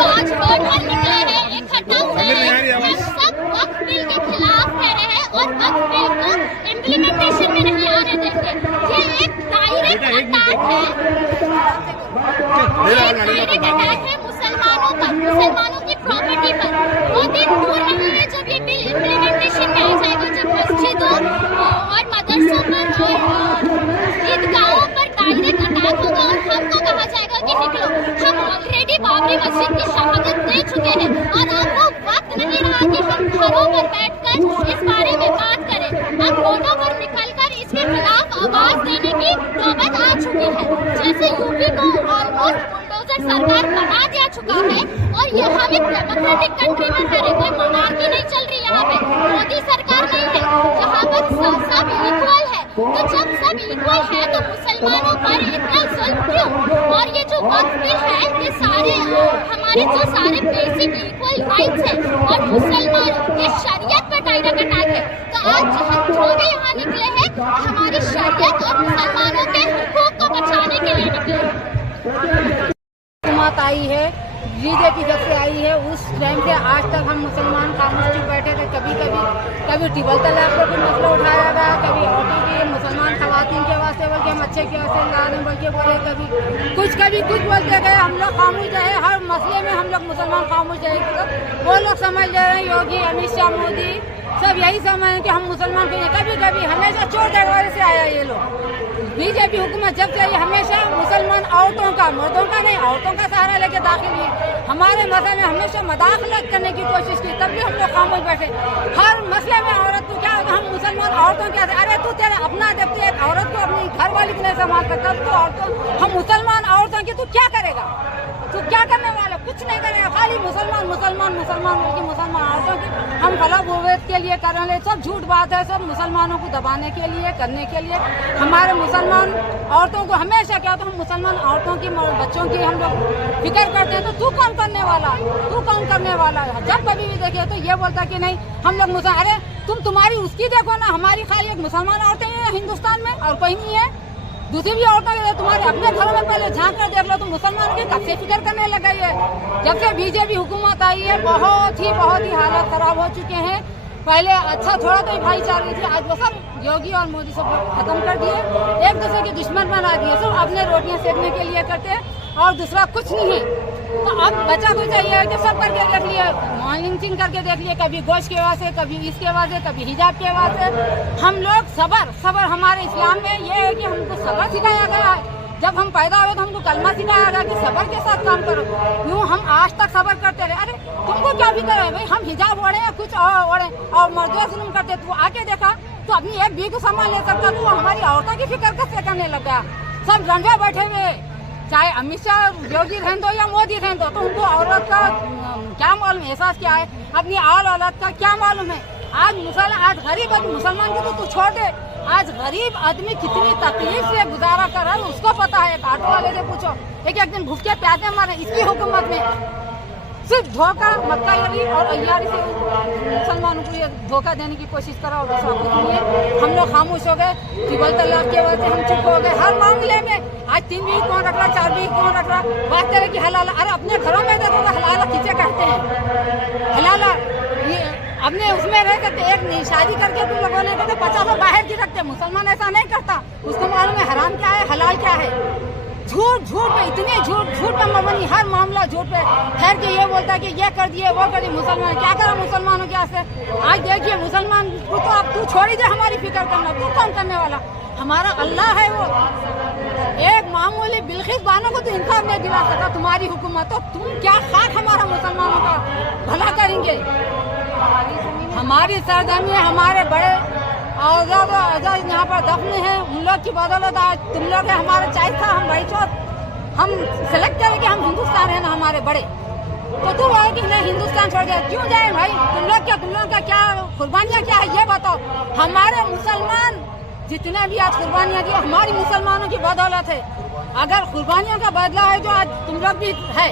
आज रोड पर निकले हैं, इकट्ठा हुए हैं, हम सब वक्फ बिल के खिलाफ कह रहे हैं और वक्फ बिल को इम्प्लीमेंटेशन में नहीं आने देंगे। ये एक डायरेक्ट अटैक है मुसलमानों पर, मुसलमानों की प्रॉपर्टी पर। वो दिन दूर नहीं है जब ये बिल इम्प्लीमेंटेशन में आ जाएगा, जब मस्जिदों और मदरसों पर और ईदगाहों पर डायरेक्ट अटैक होगा और हमको कहा जाएगा कि निकलो। हम ऑलरेडी बाबरी मस्जिद की शहादत दे चुके हैं और अब वो वक्त नहीं रहा कि हम घरों पर बैठकर इस बारे में बात करें। अब रोडों पर निकलकर इसके खिलाफ आवाज देने की नौबत आ चुकी है। जैसे यूपी को ऑलमोस्ट बुलडोजर सरकार बना दिया चुका है और ये हम एक डेमोक्रेटिक कंट्री में रह रहे, कोई मोनार्की नहीं चल रही यहाँ पे, मोदी सरकार नहीं है, जहाँ पर सब इक्वल है। तो जब सब इक्वल है तो मुसलमानों पर इतना जुल्म क्यों? और ये जो वक्फ बिल है, ये सारे हमारे जो सारे बेसिक इक्वल राइट्स हैं और मुसलमान ये शरीयत पर डायरेक्ट अटैक है। तो आज हम जो भी यहाँ निकले हैं, हमारी शरीयत और मुसलमानों के हुकूक को बचाने के लिए निकले। हुकूमत आई है, बीजेपी जब से आई है उस टाइम से आज तक हम मुसलमान खामोश चुप बैठे थे। कभी ट्रिपल तलाक पर कोई मसला उठाया गया, कभी औरतों के मुसलमान खवातीन के वास्ते बोल के हम अच्छे के वास्ते गाने बोल के बोले, कभी कुछ बोलते गए। हम लोग खामोश रहे, हर मसले में हम लोग मुसलमान खामोश रहे। वो लोग समझ ले रहे हैं, योगी, अमित शाह, मोदी सब यही समझ कि हम मुसलमान के कभी हमेशा चोर दरवाजे से आया ये लोग। बीजेपी हुकूमत जब से आई हमेशा मुसलमान औरतों का, मर्दों का नहीं, औरतों का सहारा लेके दाखिल हुई। हमारे मसले में हमेशा मदाखलत करने की कोशिश की, तब भी हम लोग खामोश बैठे। हर मसले में औरत को क्या, हम मुसलमान औरतों के अरे तू तेरा अपना, जब तू एक औरत को अपनी घर वाली को नहीं संभाल सकता, तब तो औरतों, हम मुसलमान औरतों की तू क्या करेगा? तू क्या करने वाला? कुछ नहीं करेगा, खाली मुसलमान बल्कि मुसलमान औरतों की हम फलाह बुवैत के लिए कर रहे हैं। सब झूठ बात है, सब मुसलमानों को दबाने के लिए, करने के लिए। हमारे मुसलमान औरतों को हमेशा क्या, तो हम मुसलमान औरतों की, बच्चों की हम लोग फिक्र करते हैं। तो तू कौन करने वाला? तू कौन करने वाला है? जब कभी भी देखे तो ये बोलता कि नहीं हम लोग अरे तुम्हारी उसकी देखो ना, हमारी खाली एक मुसलमान औरतें हैं हिंदुस्तान में और कहीं नहीं है। दूसरी भी औरतों के लिए तुम्हारे अपने घरों में पहले झांक कर देख लो, तुम मुसलमानों की कब से फिक्र करने लग गई है। जब से बीजेपी हुकूमत आई है बहुत ही हालत खराब हो चुके हैं। पहले अच्छा थोड़ा तो भाईचारे थी, आज वो सब योगी और मोदी सब खत्म कर दिए, एक दूसरे के दुश्मन बना दिए। सब अपने रोटियां सेकने के लिए करते हैं और दूसरा कुछ नहीं है। तो अब बचा कुछ चाहिए कि सब करके देख लिए, मॉर्निंग करके देख लिए, कभी गोश्त के वास्ते, कभी इसके वास्ते, कभी हिजाब के वास्ते। हम लोग सबर हमारे इस्लाम में ये है कि हमको सबर सिखाया गया है। जब हम पैदा हुए तो हमको कलमा सिखाया गया कि सबर के साथ काम करो। यूँ हम आज तक सबर करते रहे। अरे तुमको क्या फिक्र है भाई, हम हिजाब ओढ़े या कुछ और ओढ़े और मर्दों जुल्म करते, तो आके देखा तो अपनी एक बीवी को संभाल ले सकता, तो हमारी औरतों की फिक्र कैसे करने लगा? सब रंगे बैठे हुए, चाहे अमित शाह, योगी रहने दो या मोदी रहने दो, तो उनको औरत का क्या मालूम, एहसास क्या है, अपनी आल औलाद का क्या मालूम है। आज गरीब आदमी, मुसलमान को तो तू छोड़ दे, आज गरीब आदमी कितनी तकलीफ से गुजारा कर रहा है उसको पता है। ऑटो वाले से पूछो, एक दिन भूखे प्यासे मरे। इसकी हुकूमत में सिर्फ धोखा, मक्कारी और अय्यारी से मुसलमानों को ये धोखा देने की कोशिश करा और दूसरा कुछ नहीं है। हम लोग खामोश हो गए, ट्रिपल तलाक के वजह से हम चुप हो गए हर मामले में। आज 3 बीवी कौन रख रहा, 4 बीवी कौन रख रहा, बात करें कि हलाला। अरे अपने घरों में देखो हलाला किसे कहते हैं? हलाला ये अपने उसमें रह करके एक शादी करके तुम लोगों ने कहते 50 बाहर की रखते। मुसलमान ऐसा नहीं करता, उसको मालूम है हराम क्या है, हलाल क्या है। झूठ पे इतने झूठ पे मबनी, हर मामला झूठ पे ठहर के ये बोलता है कि ये कर दिए वो कर दिए। मुसलमान क्या करा मुसलमानों के से? आज देखिए मुसलमान को तो अब तू छोड़ ही दे हमारी फिक्र करना, तू कौन करने वाला? हमारा अल्लाह है वो। एक मामूली बिल्किस बानो को तो इंसाफ नहीं दिला सका तुम्हारी हुकूमत, तो तुम क्या खाक हमारा मुसलमानों का भला करेंगे? हमारी सरजमी है, हमारे बड़े आजाद यहाँ पर दफन है, उन लोग की बदौलत आज तुम लोग है। हमारा चाहिए था हम भाई हम सेलेक्ट करें कि हम हिंदुस्तान है ना हमारे बड़े, तो तुम आए कि नहीं हिंदुस्तान छोड़ जाए, क्यों जाए भाई? तुम लोग का क्या कुर्बानियाँ क्या है ये बताओ। हमारे मुसलमान जितने भी आज कुर्बानियाँ दी हमारी मुसलमानों की बदौलत है। अगर कुर्बानियों का बदला है जो आज तुम लोग भी है